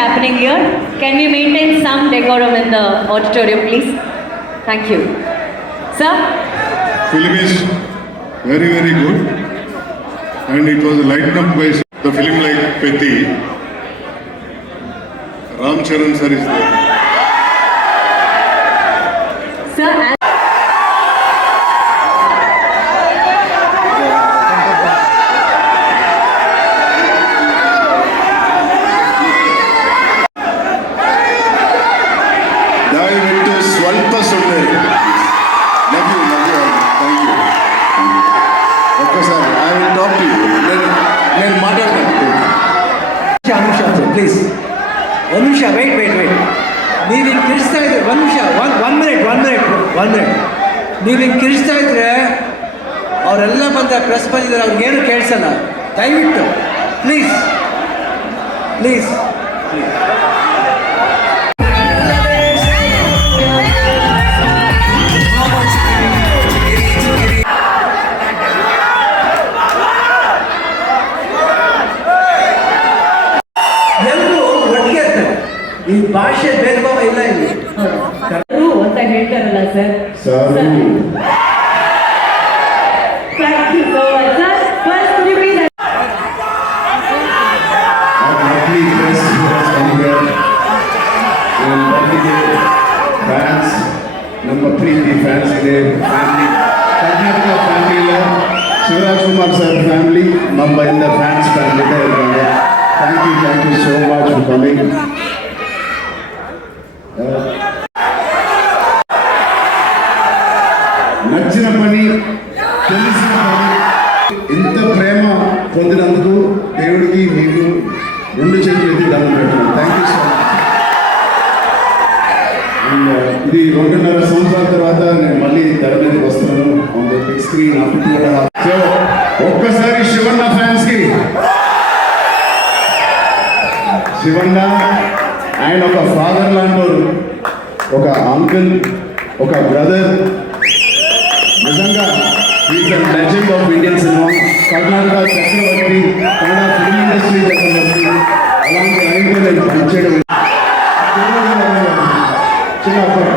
happening here. Can we maintain some decorum in the auditorium, please? Thank you. Sir? Film is very, very good. And it was lightened up by the film like Pethi. Ram Charan sir is there. Sir, ದಯವಿಟ್ಟು ಸ್ವಲ್ಪ ಸುಮ್ಮನೆ love you thank you okay sir I will talk to you నేను మాట్లాడతాను Anusha please ಒಂದು ನಿಮಿಷ weight ನೀವು ಹಿಂಗೆ ಕಿರಿಸ್ತಾ ಇದ್ರೆ ಒಂದು ನಿಮಿಷ ಒನ್ ಮಿನಿಟ್ ನೀವು ಹಿಂಗೆ ಕಿರಿಸ್ತಾ ಇದ್ರೆ ಅವರೆಲ್ಲ ಪ್ರೆಸ್ ಬಂದಿದ್ದಾರೆ ಅವ್ರಿಗೇನು ಕೇಳಿಸಲ್ಲ ದಯವಿಟ್ಟು ಪ್ಲೀಸ್ ಎಲ್ಲರೂ ಒಟ್ಟಿಗೆ ಇರ್ತಾರೆ ಈ ಭಾಷೆ ಭೇದ ಭಾವ ಇಲ್ಲ ಇಲ್ಲಿ ಅಂತ ಹೇಳ್ತಾರಲ್ಲ sir. Thank you so much, sir. First, could you please? Fans ನಮ್ಮ ಪ್ರೀತಿ ಫ್ಯಾನ್ಸ್ ಇದೆ ಫ್ಯಾಮಿಲಿ ಕರ್ನಾಟಕ ಫ್ಯಾಮಿಲಿలో ಶಿವರಾಜ್ ಕುಮಾರ್ ಸರ್ ಫ್ಯಾಮಿಲಿ ಮುಂಬೈಯಿಂದ ಫ್ಯಾನ್ಸ್ ಫ್ಯಾಮಿಲಿ ಇದ್ದಾರೆ. Thank you so much for coming. నచ్చిన పని తెలిసిన పని ఇంత ప్రేమ పొందినందుకు దేవుడికి మీకు రెండు చేతులు ఎత్తి దండం పెట్టాను. Thank you so much. And ఇది 2.5 సంవత్సరాల తర్వాత నేను మళ్ళీ తెర మీదకి వస్తున్నాను on the big screen. So ఒక్కసారి శివన్న ఫ్యాన్స్కి శివన్న ఆయన ఒక ఫాదర్ లాంటి ఒక అంకుల్ ఒక బ్రదర్ నిజంగా is a legend of Indian cinema. Karnataka చక్రవర్తి కన్నడ ఫిల్మ్ ఇండస్ట్రీ చక్రవర్తి అలాంటి ఆయనతో నేను పనిచేయడం చిన్నప్పుడు